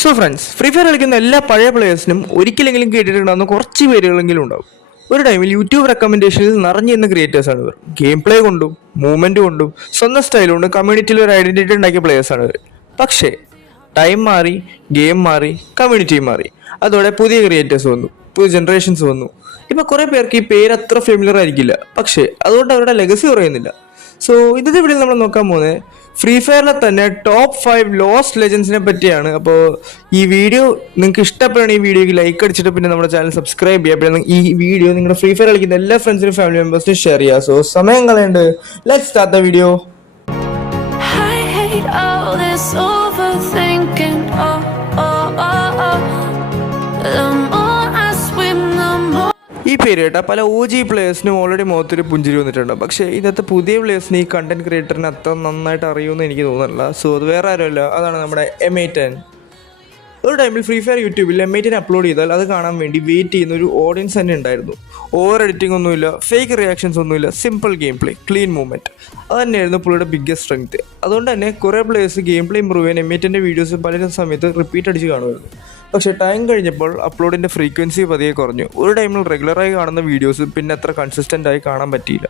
So friends, free fire കളിക്കുന്ന എല്ലാ പഴയ പ്ലേയേഴ്സിനും ഒരിക്കലെങ്കിലും കേട്ടിട്ടുണ്ടാകുന്ന കുറച്ച് പേരുകളെങ്കിലും ഉണ്ടാവും. ഒരു ടൈമിൽ യൂട്യൂബ് റെക്കമെൻഡേഷനിൽ നിറഞ്ഞിരുന്ന ക്രിയേറ്റേഴ്സാണ് ഇവർ. ഗെയിം പ്ലേ കൊണ്ടും മൂവ്മെൻറ്റ് കൊണ്ടും സ്വന്തം സ്റ്റൈൽ കൊണ്ടും കമ്മ്യൂണിറ്റിയിൽ ഒരു ഐഡൻറ്റിറ്റി ഉണ്ടാക്കിയ പ്ലേയേഴ്സാണ് ഇവർ. പക്ഷേ ടൈം മാറി, ഗെയിം മാറി, കമ്മ്യൂണിറ്റിയും മാറി. അതോടെ പുതിയ ക്രിയേറ്റേഴ്സ് വന്നു, പുതിയ ജനറേഷൻസ് വന്നു. ഇപ്പോൾ കുറേ പേർക്ക് ഈ പേര് അത്ര ഫെമിലർ ആയിരിക്കില്ല, പക്ഷേ അതുകൊണ്ട് അവരുടെ ലെഗസി കുറയുന്നില്ല. സോ ഇന്നത്തെ വീഡിയോയിൽ നമ്മൾ നോക്കാൻ പോകുന്നത് ഫ്രീ ഫയറിലെ തന്നെ ടോപ്പ് 5 ലോസ്റ്റ് ലെജൻസിനെ പറ്റിയാണ്. അപ്പോൾ ഈ വീഡിയോ നിങ്ങൾക്ക് ഇഷ്ടപ്പെടുകയാണ്, ഈ വീഡിയോക്ക് ലൈക്ക് അടിച്ചിട്ട് പിന്നെ നമ്മുടെ ചാനൽ സബ്സ്ക്രൈബ് ചെയ്യുക. പിന്നെ ഈ വീഡിയോ നിങ്ങളുടെ ഫ്രീ ഫയർ കളിക്കുന്ന എല്ലാ ഫ്രണ്ട്സിനും ഫാമിലി മെമ്പേഴ്സിനും ഷെയർ ചെയ്യുക. സോ സമയം കളയുണ്ട്, ലെറ്റ്സ് സ്റ്റാർട്ട് ദ വീഡിയോ. ഈ പേര് കേട്ടാൽ പല OG പ്ലേയേഴ്സിനും ഓൾറെഡി മുഖത്തൊരു പുഞ്ചിരി വന്നിട്ടുണ്ട്. പക്ഷേ ഇന്നത്തെ പുതിയ പ്ലേയേഴ്സിന് ഈ കണ്ടന്റ് ക്രിയേറ്ററിനെ അത്ര നന്നായിട്ട് അറിയുമെന്ന് എനിക്ക് തോന്നുന്നില്ല. സോ അത് വേറെ ആരുമല്ല, അതാണ് നമ്മുടെ M8N. ഒരു ടൈമിൽ ഫ്രീ ഫയർ യൂട്യൂബിൽ M8N അപ്ലോഡ് ചെയ്താൽ അത് കാണാൻ വേണ്ടി വെയിറ്റ് ചെയ്യുന്ന ഒരു ഓഡിയൻസ് തന്നെ ഉണ്ടായിരുന്നു. ഓവർ എഡിറ്റിംഗ് ഒന്നുമില്ല, ഫേക്ക് റിയാക്ഷൻസ് ഒന്നുമില്ല, simple game play, clean movement. അത് തന്നെയായിരുന്നു പുള്ളിയുടെ ബിഗ്ഗസ്റ്റ് സ്ട്രെങ്ത്. അതുകൊണ്ട് തന്നെ കുറേ പ്ലേയേഴ്സ് ഗെയിം പ്ലേ ഇമ്പ്രൂവ് ചെയ്യാൻ M8N വീഡിയോസ് പല സമയത്ത് റിപ്പീറ്റ് അടിച്ച് കാണുമായിരുന്നു. പക്ഷേ ടൈം കഴിഞ്ഞപ്പോൾ അപ്ലോഡിൻ്റെ ഫ്രീക്വൻസി പതിയെ കുറഞ്ഞു. ഒരു ടൈമിൽ റെഗുലറായി കാണുന്ന വീഡിയോസ് പിന്നെ അത്ര കൺസിസ്റ്റൻ്റായി കാണാൻ പറ്റിയില്ല.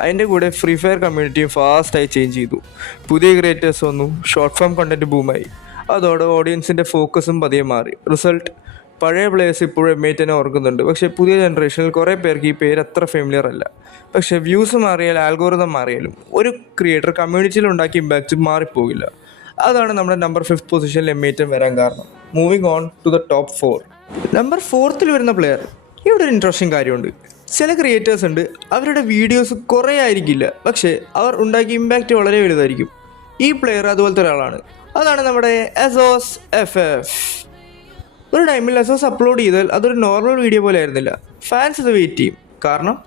അതിൻ്റെ കൂടെ ഫ്രീ ഫയർ കമ്മ്യൂണിറ്റിയും ഫാസ്റ്റായി ചേഞ്ച് ചെയ്തു. പുതിയ ക്രിയേറ്റേഴ്സ് വന്നു, ഷോർട്ട് ഫോം കണ്ടൻറ്റ് ബൂമായി. അതോടെ ഓഡിയൻസിൻ്റെ ഫോക്കസും പതിയെ മാറി. റിസൾട്ട്, പഴയ പ്ലേയേഴ്സ് ഇപ്പോഴും M8N ഓർക്കുന്നുണ്ട്, പക്ഷേ പുതിയ ജനറേഷനിൽ കുറേ പേർക്ക് ഈ പേര് അത്ര ഫെമിലിയർ അല്ല. പക്ഷേ വ്യൂസ് മാറിയാൽ, ആൽഗോറിതം മാറിയാലും ഒരു ക്രിയേറ്റർ കമ്മ്യൂണിറ്റിയിൽ ഉണ്ടാക്കിയ ഇമ്പാക്റ്റ് മാറിപ്പോകില്ല. അതാണ് നമ്മുടെ നമ്പർ 5th പൊസിഷനിൽ M8N വരാൻ കാരണം. Moving on to the top 4. Number 4th വരുന്ന പ്ലെയർ. ഇവിടെ ഒരു ഇൻട്രസ്റ്റിംഗ് കാര്യമുണ്ട്. ചില ക്രിയേറ്റേഴ്സ് ഉണ്ട്, അവരുടെ വീഡിയോസ് കുറേ ആയിരിക്കില്ല, പക്ഷേ അവർ ഉണ്ടാക്കിയ ഇമ്പാക്റ്റ് വളരെ വലുതായിരിക്കും. ഈ പ്ലെയർ അതുപോലത്തെ ഒരാളാണ്. അതാണ് നമ്മുടെ ASOS FF. ഒരു ടൈമിൽ ASOS അപ്ലോഡ് ചെയ്താൽ അതൊരു നോർമൽ വീഡിയോ പോലെ ആയിരുന്നില്ല. ഫാൻസ് ഇത് വെയിറ്റ് ചെയ്യും. കാരണം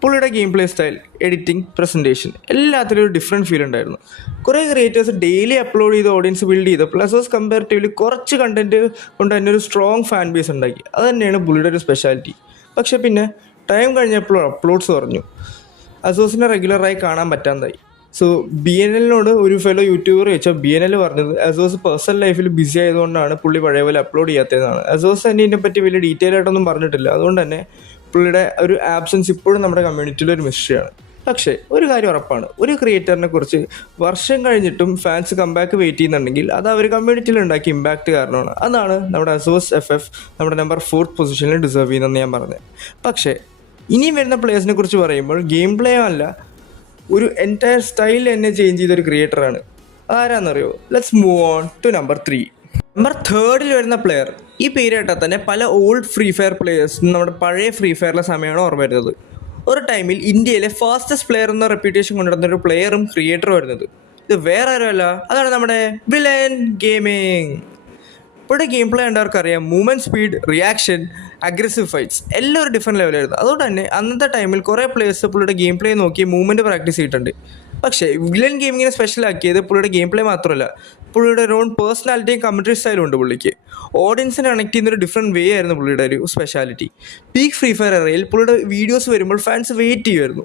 പുള്ളിയുടെ game play style, editing, presentation എല്ലാത്തിലും ഒരു ഡിഫറെൻറ്റ് ഫീൽ ഉണ്ടായിരുന്നു. കുറേ ക്രിയേറ്റേഴ്സ് ഡെയിലി അപ്ലോഡ് ചെയ്ത് ഓഡിയൻസ് ബിൽഡ് ചെയ്തപ്പോൾ ASOS കമ്പാരിറ്റീവ്ലി കുറച്ച് കണ്ടൻറ്റ് കൊണ്ട് തന്നെ ഒരു സ്ട്രോങ് ഫാൻ ബേസ് ഉണ്ടാക്കി. അത് തന്നെയാണ് പുള്ളിയുടെ ഒരു സ്പെഷ്യാലിറ്റി. പക്ഷേ പിന്നെ ടൈം കഴിഞ്ഞപ്പോൾ അപ്ലോഡ്സ് കുറഞ്ഞു. ASOSനെ റെഗുലറായി കാണാൻ പറ്റാതായി. സോ BNL ഒരു ഫെലോ യൂട്യൂബർ ചോദിച്ചാൽ BNL പറഞ്ഞത് ASOS പേഴ്സണൽ ലൈഫിൽ ബിസി ആയതുകൊണ്ടാണ് പുള്ളി പഴയ പോലെ അപ്ലോഡ് ചെയ്യാത്തതെന്നാണ്. ASOS തന്നെ ഇതിനെപ്പറ്റി വലിയ ഡീറ്റെയിൽ ആയിട്ടൊന്നും പറഞ്ഞിട്ടില്ല. അതുകൊണ്ട് തന്നെ പുള്ളിയുടെ ഒരു ആബ്സെൻസ് ഇപ്പോഴും നമ്മുടെ കമ്മ്യൂണിറ്റിയിൽ ഒരു മിസ്റ്ററിയാണ്. പക്ഷേ ഒരു കാര്യം ഉറപ്പാണ്, ഒരു ക്രിയേറ്ററിനെ കുറിച്ച് വർഷം കഴിഞ്ഞിട്ടും ഫാൻസ് കംബാക്ക് വെയിറ്റ് ചെയ്യുന്നുണ്ടെങ്കിൽ അത് അവർ കമ്മ്യൂണിറ്റിയിൽ ഉണ്ടാക്കിയ ഇമ്പാക്റ്റ് കാരണമാണ്. അതാണ് നമ്മുടെ ASOS FF നമ്മുടെ നമ്പർ 4th പൊസിഷനിൽ ഡിസേർവ് ചെയ്യുന്നതെന്ന് ഞാൻ പറഞ്ഞത്. പക്ഷേ ഇനിയും വരുന്ന പ്ലേയേഴ്സിനെ കുറിച്ച് പറയുമ്പോൾ ഗെയിം പ്ലേ അല്ല, ഒരു എൻറ്റയർ സ്റ്റൈൽ തന്നെ ചേഞ്ച് ചെയ്തൊരു ക്രിയേറ്ററാണ്. ആരാന്നറിയോ? Let's move on to number 3. Number 3 വരുന്ന പ്ലെയർ. ഈ പേര് കേട്ടാൽ തന്നെ പല ഓൾഡ് ഫ്രീ ഫയർ പ്ലേയേഴ്സും നമ്മുടെ പഴയ ഫ്രീ ഫയറിലെ സമയമാണ് ഓർമ്മ വരുന്നത്. ഒരു ടൈമിൽ ഇന്ത്യയിലെ ഫാസ്റ്റസ്റ്റ് പ്ലെയർ എന്ന റെപ്യൂട്ടേഷൻ കൊണ്ടുവരുന്ന ഒരു പ്ലെയറും ക്രിയേറ്ററും വരുന്നത്. ഇത് വേറെ ആരുമല്ല, അതാണ് നമ്മുടെ വില്ലൻ ഗെയിമിംഗ്. ഇപ്പോഴത്തെ ഗെയിം പ്ലേ കണ്ടവർക്കറിയാം, movement speed, reaction, aggressive fights എല്ലാം ഒരു ഡിഫറെൻറ്റ് ലെവലായിരുന്നു. അതുകൊണ്ട് തന്നെ അന്നത്തെ ടൈമിൽ കുറേ പ്ലേയേഴ്സ് പുള്ളിയുടെ ഗെയിം പ്ലേ നോക്കി മൂവ്മെൻറ്റ് പ്രാക്ടീസ് ചെയ്തിട്ടുണ്ട്. പക്ഷേ വില്ലൻ ഗെയിമിങ്ങിനെ സ്പെഷ്യലാക്കിയത് പുള്ളിയുടെ ഗെയിം പ്ലേ മാത്രമല്ല, പുള്ളിയുടെ ഓൺ പേഴ്സണാലിറ്റിയും കമൻട്രി സ്റ്റൈലും ഉണ്ട് പുള്ളിക്ക്. ഓഡിയൻസിനെ കണക്ട് ചെയ്യുന്നൊരു ഡിഫറെൻറ്റ് വേ ആയിരുന്നു പുള്ളിയുടെ ഒരു സ്പെഷ്യാലിറ്റി. പീക്ക് ഫ്രീ ഫയർ എറയിൽ പുള്ളിയുടെ വീഡിയോസ് വരുമ്പോൾ ഫാൻസ് വെയിറ്റ് ചെയ്യുമായിരുന്നു.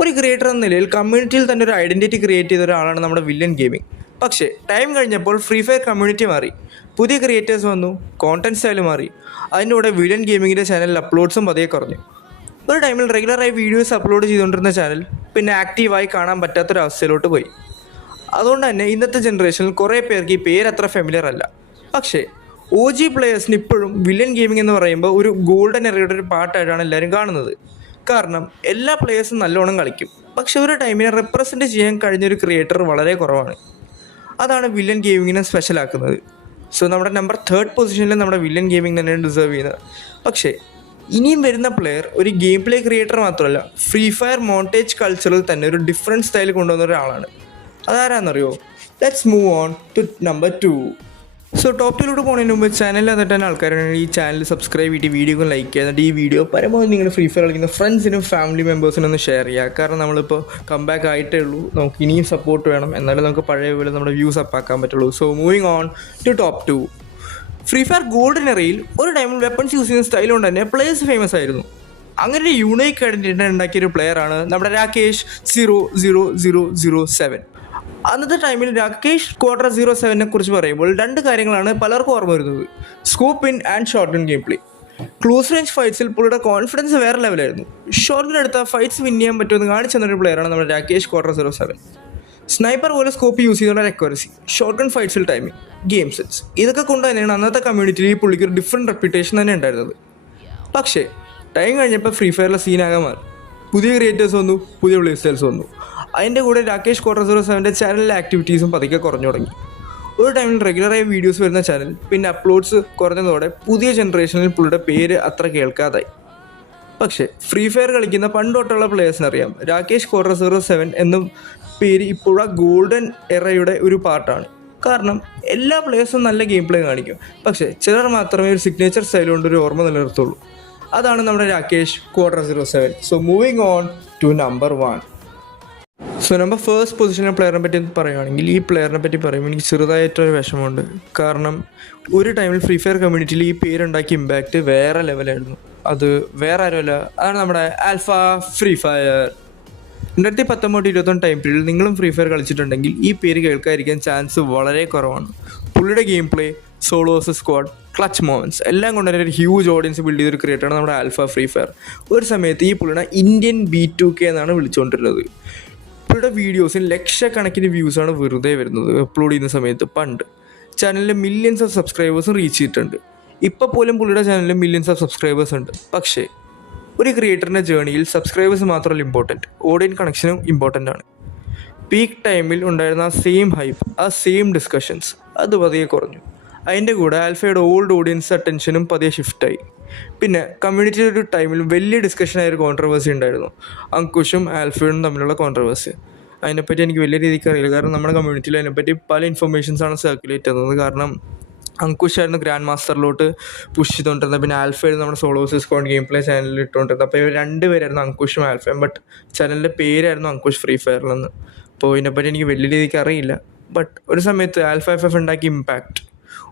ഒരു ക്രിയേറ്റർ എന്ന നിലയിൽ കമ്മ്യൂണിറ്റിയിൽ തന്നെ ഒരു ഐഡൻറ്റിറ്റി ക്രിയേറ്റ് ചെയ്ത ഒരാളാണ് നമ്മുടെ വില്ലൻ ഗെയിമിംഗ്. പക്ഷേ ടൈം കഴിഞ്ഞപ്പോൾ ഫ്രീ ഫയർ കമ്മ്യൂണിറ്റി മാറി, പുതിയ ക്രിയേറ്റേഴ്സ് വന്നു, കോണ്ടന്റ് സ്റ്റൈൽ മാറി. അതിൻ്റെ കൂടെ വില്ലൻ ഗെയിമിങ്ങിൻ്റെ ചാനലിൽ അപ്ലോഡ്സും പതിയെ കുറഞ്ഞു. ഒരു ടൈമിൽ റെഗുലറായി വീഡിയോസ് അപ്ലോഡ് ചെയ്തുകൊണ്ടിരുന്ന ചാനൽ പിന്നെ ആക്റ്റീവായി കാണാൻ പറ്റാത്തൊരവസ്ഥയിലോട്ട് പോയി. അതുകൊണ്ട് തന്നെ ഇന്നത്തെ ജനറേഷനിൽ കുറേ പേർക്ക് ഈ പേര് അത്ര ഫെമിലിയർ അല്ല. പക്ഷേ OG പ്ലേയേഴ്സിന് ഇപ്പോഴും വില്ലൻ ഗെയിമിംഗ് എന്ന് പറയുമ്പോൾ ഒരു ഗോൾഡൻ എറയുടെ ഒരു പാർട്ടായിട്ടാണ് എല്ലാവരും കാണുന്നത്. കാരണം എല്ലാ പ്ലേയേഴ്സും നല്ലോണം കളിക്കും, പക്ഷെ ഒരു ടൈമിനെ റെപ്രസെൻറ്റ് ചെയ്യാൻ കഴിഞ്ഞൊരു ക്രിയേറ്റർ വളരെ കുറവാണ്. അതാണ് വില്ലൻ ഗെയിമിങ്ങിനെ സ്പെഷ്യലാക്കുന്നത്. സോ നമ്മുടെ നമ്പർ 3rd പൊസിഷനിൽ നമ്മുടെ വില്ലൻ ഗെയിമിംഗ് തന്നെയാണ് ഡിസേർവ് ചെയ്യുന്നത്. പക്ഷേ ഇനിയും വരുന്ന പ്ലെയർ ഒരു ഗെയിം പ്ലേ ക്രിയേറ്റർ മാത്രമല്ല, ഫ്രീ ഫയർ മോണ്ടേജ് കൾച്ചറിൽ തന്നെ ഒരു ഡിഫറെൻറ്റ് സ്റ്റൈൽ കൊണ്ടുവന്ന ഒരാളാണ്. അതാരാന്നറിയോ? Let's move on to number 2. So top 2 പോകുന്നതിന് മുമ്പ് ചാനലിൽ അതിട്ടാൻ ആൾക്കാരാണ് ഈ ചാനൽ സബ്സ്ക്രൈബ് ചെയ്തിട്ട് വീഡിയോ ലൈക്ക് ചെയ്യുക. എന്നിട്ട് ഈ വീഡിയോ പരമാവധി നിങ്ങൾ ഫ്രീ ഫയർ കളിക്കുന്ന ഫ്രണ്ട്സിനും ഫാമിലി മെമ്പേഴ്സിനും ഒന്ന് ഷെയർ ചെയ്യുക. കാരണം നമ്മളിപ്പോൾ കംബാക്ക് ആയിട്ടേ ഉള്ളൂ, നമുക്ക് ഇനിയും സപ്പോർട്ട് വേണം, എന്നാലും നമുക്ക് പഴയ പോലെ നമ്മുടെ വ്യൂസ് അപ്പാക്കാൻ പറ്റുള്ളൂ. So moving on to top 2. Free fire golden എറയിൽ ഒരു ടൈമിൽ വെപ്പൺസ് യൂസ് ചെയ്യുന്ന സ്റ്റൈൽ കൊണ്ട് തന്നെ പ്ലേയേഴ്സ് ഫേമസ് ആയിരുന്നു. അങ്ങനെ ഒരു യൂണീക്ക് ഐഡൻറ്റിറ്റി ഉണ്ടാക്കിയൊരു പ്ലെയറാണ് നമ്മുടെ രാകേഷ് 00007. അന്നത്തെ ടൈമിൽ രാകേഷ് Quadra07 കുറിച്ച് പറയുമ്പോൾ രണ്ട് കാര്യങ്ങളാണ് പലർക്കും ഓർമ്മ വരുന്നത്: scope in and short gun game play. Close range ഫൈറ്റ്സിൽ പുള്ളിയുടെ കോൺഫിഡൻസ് വേറെ ലെവലായിരുന്നു. ഷോർട്ട് ഗൺ എടുത്ത ഫൈറ്റ്സ് വിൻ ചെയ്യാൻ പറ്റുമെന്ന് കാണിച്ചു തന്നൊരു പ്ലെയറാണ് നമ്മുടെ രാകേഷ് Quadra07. സ്നൈപ്പർ പോലെ സ്കോപ്പ് യൂസ് ചെയ്യുന്ന അക്യുറസി, ഷോർട്ട് ഗൺ ഫൈറ്റ്സിൽ ടൈമിംഗ്, ഗെയിം സെൻസ്, ഇതൊക്കെ കൊണ്ട് തന്നെയാണ് അന്നത്തെ കമ്മ്യൂണിറ്റിയിൽ ഈ പുള്ളിക്ക് ഒരു ഡിഫറെൻറ്റ് റെപ്യൂട്ടേഷൻ തന്നെ ഉണ്ടായിരുന്നത്. പക്ഷേ ടൈം കഴിഞ്ഞപ്പോൾ ഫ്രീ ഫയറിലെ സീനാകെ മാറി. പുതിയ ക്രിയേറ്റേഴ്സ് വന്നു, പുതിയ പ്ലേ സ്റ്റൈൽസ് വന്നു. അതിൻ്റെ കൂടെ രാകേഷ് Quadra07 ചാനലിലെ ആക്ടിവിറ്റീസും പതുക്കെ കുറഞ്ഞു തുടങ്ങി. ഒരു ടൈമിൽ റെഗുലറായി വീഡിയോസ് വരുന്ന ചാനൽ പിന്നെ അപ്ലോഡ്സ് കുറഞ്ഞതോടെ പുതിയ ജനറേഷനിൽ പുള്ളിയുടെ പേര് അത്ര കേൾക്കാതായി. പക്ഷേ ഫ്രീ ഫയർ കളിക്കുന്ന പണ്ടോട്ടുള്ള പ്ലേയേഴ്സിനറിയാം രാകേഷ് Quadra07 എന്ന പേര് ഇപ്പോഴാ ഗോൾഡൻ എറയുടെ ഒരു പാർട്ടാണ്. കാരണം എല്ലാ പ്ലേയേഴ്സും നല്ല ഗെയിം പ്ലേ കാണിക്കും, പക്ഷേ ചിലർ മാത്രമേ ഒരു സിഗ്നേച്ചർ സ്റ്റൈൽ കൊണ്ട് ഒരു ഓർമ്മ നിലനിർത്തുള്ളൂ. അതാണ് നമ്മുടെ Rakesh Quadra07. So moving on to number 1. So number first പൊസിഷനിലെ പ്ലെയറിനെ പറ്റി പറയുകയാണെങ്കിൽ, ഈ പ്ലെയറിനെ പറ്റി പറയുമ്പോൾ എനിക്ക് ചെറുതായിട്ടൊരു വിഷമമുണ്ട്. കാരണം ഒരു ടൈമിൽ ഫ്രീ ഫയർ കമ്മ്യൂണിറ്റിയിൽ ഈ പേരുണ്ടാക്കിയ ഇമ്പാക്റ്റ് വേറെ ലെവലായിരുന്നു. അത് വേറെ ആരുമല്ല, അതാണ് നമ്മുടെ ആൽഫ ഫ്രീ ഫയർ. 2019-20 ടൈം പീരീഡിൽ നിങ്ങളും ഫ്രീ ഫയർ കളിച്ചിട്ടുണ്ടെങ്കിൽ ഈ പേര് കേൾക്കാതിരിക്കാൻ ചാൻസ് വളരെ കുറവാണ്. പുള്ളിയുടെ game play, Saulos, squad, clutch moments എല്ലാം കൊണ്ട് തന്നെ ഒരു ഹ്യൂജ് ഓഡിയൻസ് ബിൽഡ് ചെയ്തൊരു ക്രിയേറ്ററാണ് നമ്മുടെ ആൽഫ ഫ്രീ ഫയർ. ഒരു സമയത്ത് ഈ പുള്ളിയുടെ ഇന്ത്യൻ B2K എന്നാണ് വിളിച്ചുകൊണ്ടിരുന്നത്. പുള്ളിയുടെ വീഡിയോസിന് ലക്ഷക്കണക്കിന് വ്യൂസാണ് വെറുതെ വരുന്നത് അപ്ലോഡ് ചെയ്യുന്ന സമയത്ത്. പണ്ട് ചാനലിൽ മില്യൺസ് ഓഫ് സബ്സ്ക്രൈബേഴ്സും റീച്ച് ചെയ്തിട്ടുണ്ട്. ഇപ്പോൾ പോലും പുള്ളിയുടെ ചാനലിൽ മില്യൺസ് ഓഫ് സബ്സ്ക്രൈബേഴ്സ് ഉണ്ട്. പക്ഷേ ഒരു ക്രിയേറ്ററിൻ്റെ ജേണിയിൽ സബ്സ്ക്രൈബേഴ്സ് മാത്രമല്ല ഇമ്പോർട്ടൻറ്റ്, ഓഡിയൻസ് കണക്ഷനും ഇമ്പോർട്ടൻ്റ് ആണ്. പീക്ക് ടൈമിൽ ഉണ്ടായിരുന്ന ആ സെയിം ഹൈപ്പ്, ആ സെയിം ഡിസ്കഷൻസ് അത് പതിയെ കുറഞ്ഞു. അതിൻ്റെ കൂടെ ആൽഫയുടെ ഓൾഡ് ഓഡിയൻസ് അറ്റൻഷനും പതിയെ ഷിഫ്റ്റായി. പിന്നെ കമ്മ്യൂണിറ്റിയുടെ ഒരു ടൈമിൽ വലിയ ഡിസ്കഷനായൊരു കോൺട്രവേഴ്സി ഉണ്ടായിരുന്നു, അങ്കുഷും ആൽഫയും തമ്മിലുള്ള കോൺട്രവേഴ്സി. അതിനെപ്പറ്റി എനിക്ക് വലിയ രീതിക്ക് അറിയില്ല, കാരണം നമ്മുടെ കമ്മ്യൂണിറ്റിയിൽ അതിനെപ്പറ്റി പല ഇൻഫർമേഷൻസാണ് സർക്കുലേറ്റ് ചെയ്യുന്നത്. കാരണം അങ്കുഷായിരുന്നു ഗ്രാൻഡ് മാസ്റ്ററിലോട്ട് പുഷ് ചെയ്തുകൊണ്ടിരുന്നത്, പിന്നെ ആൽഫയായിരുന്നു നമ്മുടെ സോളോസ് സ്ക്വാഡ് ഗെയിം പ്ലേ ചാനലിൽ ഇട്ടുകൊണ്ടിരുന്നത്. അപ്പോൾ ഇവർ രണ്ടുപേരായിരുന്നു, അങ്കുഷും ആൽഫയും. ബട്ട് ചാനലിൻ്റെ പേരായിരുന്നു അങ്കുഷ് ഫ്രീ ഫയറിലെന്ന്. അപ്പോൾ ഇതിനെപ്പറ്റി എനിക്ക് വലിയ രീതിക്ക് അറിയില്ല. ബട്ട് ഒരു സമയത്ത് ആൽഫ FF ഉണ്ടാക്കിയ ഇമ്പാക്റ്റ്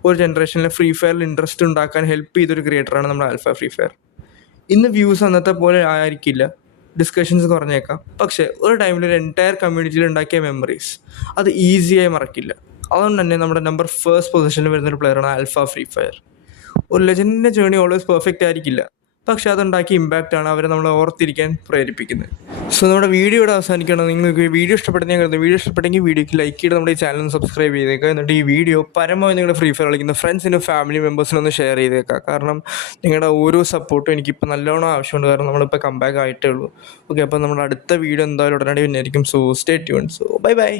ഒരു ജനറേഷനിലെ ഫ്രീ ഫയറിൽ ഇൻട്രസ്റ്റ് ഉണ്ടാക്കാൻ ഹെൽപ്പ് ചെയ്തൊരു ക്രിയേറ്ററാണ് നമ്മുടെ ആൽഫ ഫ്രീ ഫയർ. ഇന്ന് വ്യൂസ് അന്നത്തെ പോലെ ആയിരിക്കില്ല, ഡിസ്കഷൻസ് കുറഞ്ഞേക്കാം, പക്ഷേ ഒരു ടൈമിൽ ഒരു എൻറ്റയർ കമ്മ്യൂണിറ്റിയിൽ ഉണ്ടാക്കിയ മെമ്മറീസ് അത് ഈസിയായി മറക്കില്ല. അതുകൊണ്ട് തന്നെ നമ്മുടെ നമ്പർ ഫസ്റ്റ് പൊസിഷനിൽ വരുന്നൊരു പ്ലെയറാണ് ആൽഫ ഫ്രീ ഫയർ. ഒരു ലെജൻഡിൻ്റെ ജേർണി ഓൾവേസ് പെർഫെക്റ്റ് ആയിരിക്കില്ല, പക്ഷേ അതുണ്ടാക്കിയ ഇമ്പാക്റ്റാണ് അവരെ നമ്മളെ ഓർത്തിരിക്കാൻ പ്രേരിപ്പിക്കുന്നത്. സോ നമ്മുടെ വീഡിയോ ഇവിടെ അവസാനിക്കണം. നിങ്ങൾക്ക് ഈ വീഡിയോ ഇഷ്ടപ്പെടുന്ന ഞാൻ കരുതുന്നു. വീഡിയോ ഇഷ്ടപ്പെട്ടെങ്കിൽ വീഡിയോക്ക് ലൈക്ക് ചെയ്ത് നമ്മുടെ ഈ ചാനൽ സബ്സ്ക്രൈബ് ചെയ്തേക്കുക. എന്നിട്ട് ഈ വീഡിയോ പരമാവധി നിങ്ങളുടെ ഫ്രീ ഫയർ കളിക്കുന്ന ഫ്രണ്ട്സിനും ഫാമിലി മെമ്പേഴ്സിനൊന്ന് ഷെയർ ചെയ്തേക്കാം. കാരണം നിങ്ങളുടെ ഓരോ സപ്പോർട്ടും എനിക്കിപ്പോൾ നല്ലോണം ആവശ്യമുണ്ട്. കാരണം നമ്മളിപ്പോൾ കംബാക്ക് ആയിട്ടേ ഉള്ളൂ. ഓക്കെ, അപ്പോൾ നമ്മുടെ അടുത്ത വീഡിയോ എന്തായാലും ഉടനടി പിന്നെയായിരിക്കും. So stay tuned. So bye by.